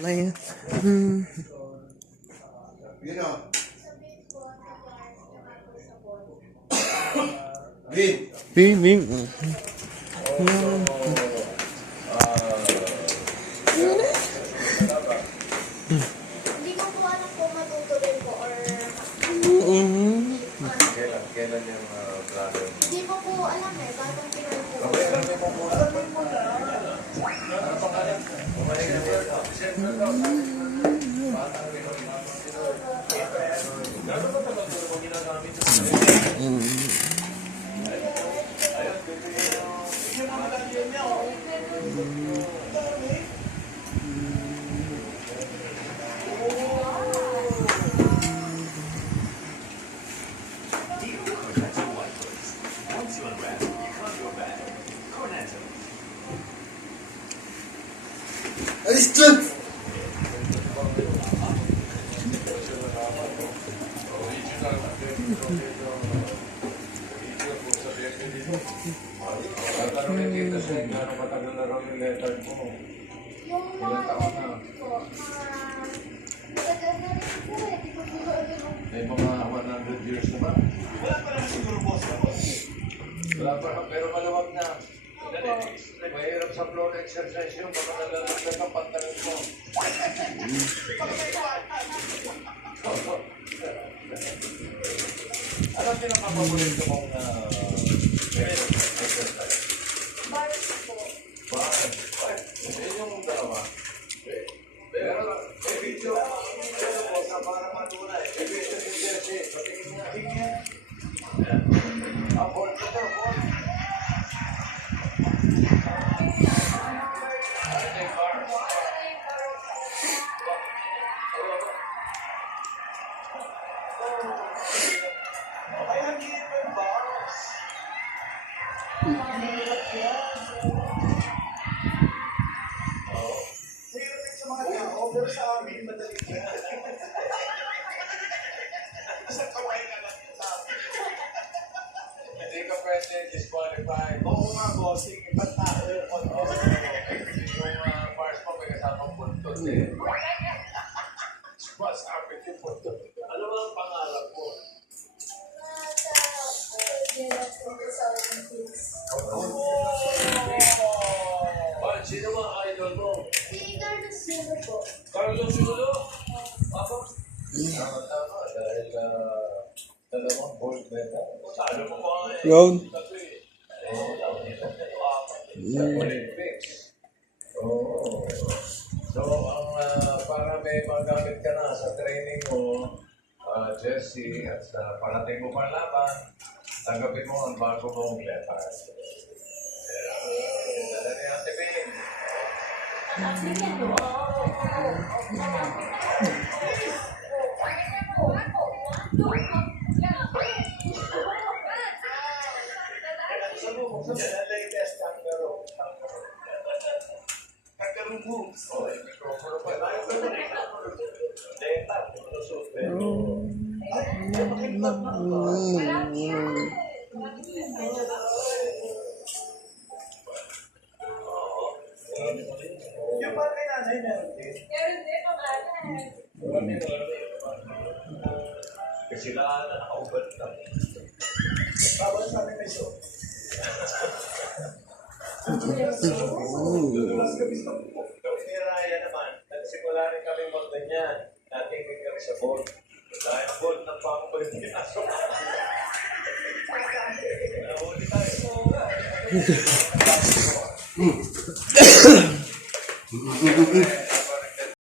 May, Bing. Hindi ko po alam kung matutuloy po or Kailan yung plano? hindi ko po alam eh. Bagong pinuwi po. Okay, alam mo po muna. Ano pa ka lang? Bumalik na po. December daw. Batang rin. Gano'n ba tagal mo ginagamit sa mga? Ayun, bibigyan nyo. Bigyan mo na lang yun niya. Alis dyan! Tatanungin kita sa gano'ng katagal na raw yung letter mo. Yung mga letter po, matagal na rin po eh. Di ko po alam. May mga 100 years na ba? Wala pa naman siguro boss. Wala pa, pero maluwag na. Mahirap sa floor exercise yung baka nalalagdag ang pantalon mo. Ano pinakapaborito mong exercise? Bars po. Yun yung dalawa. Pero, may video. Pero po, sa para matunay. May video ni Jesse. Patingin nga. Tingin. Abort ko to, abort. Hindi ka pwede disqualify. Oo nga, bossing. Ibang tao yung yung bars mo may kasamang puntot eh. Sabi niyo puntot. Ano ba ang pangarap mo? Sino mga idol mo? Si Carlos Silva po. Carlos Yulo? Papa? Tama. Dahil dalawang gold medal. Ano mo ba? Yun. Olympics. Oo. So, para may magamit ka na sa training mo, Jesse, at sa parating mo pang laban, tanggapin mo ang bago mong letter. Dala ni Ate Bing. Yung ba kay nanay meron din? Meron din, pangalan. Kasi nakaubat na. Bawal sa amin may show. Piniraya naman, nagsimula rin kami magganyan. Natingin kami sa board. Dahil board ng pangboy pinasok. Nahuli tayo.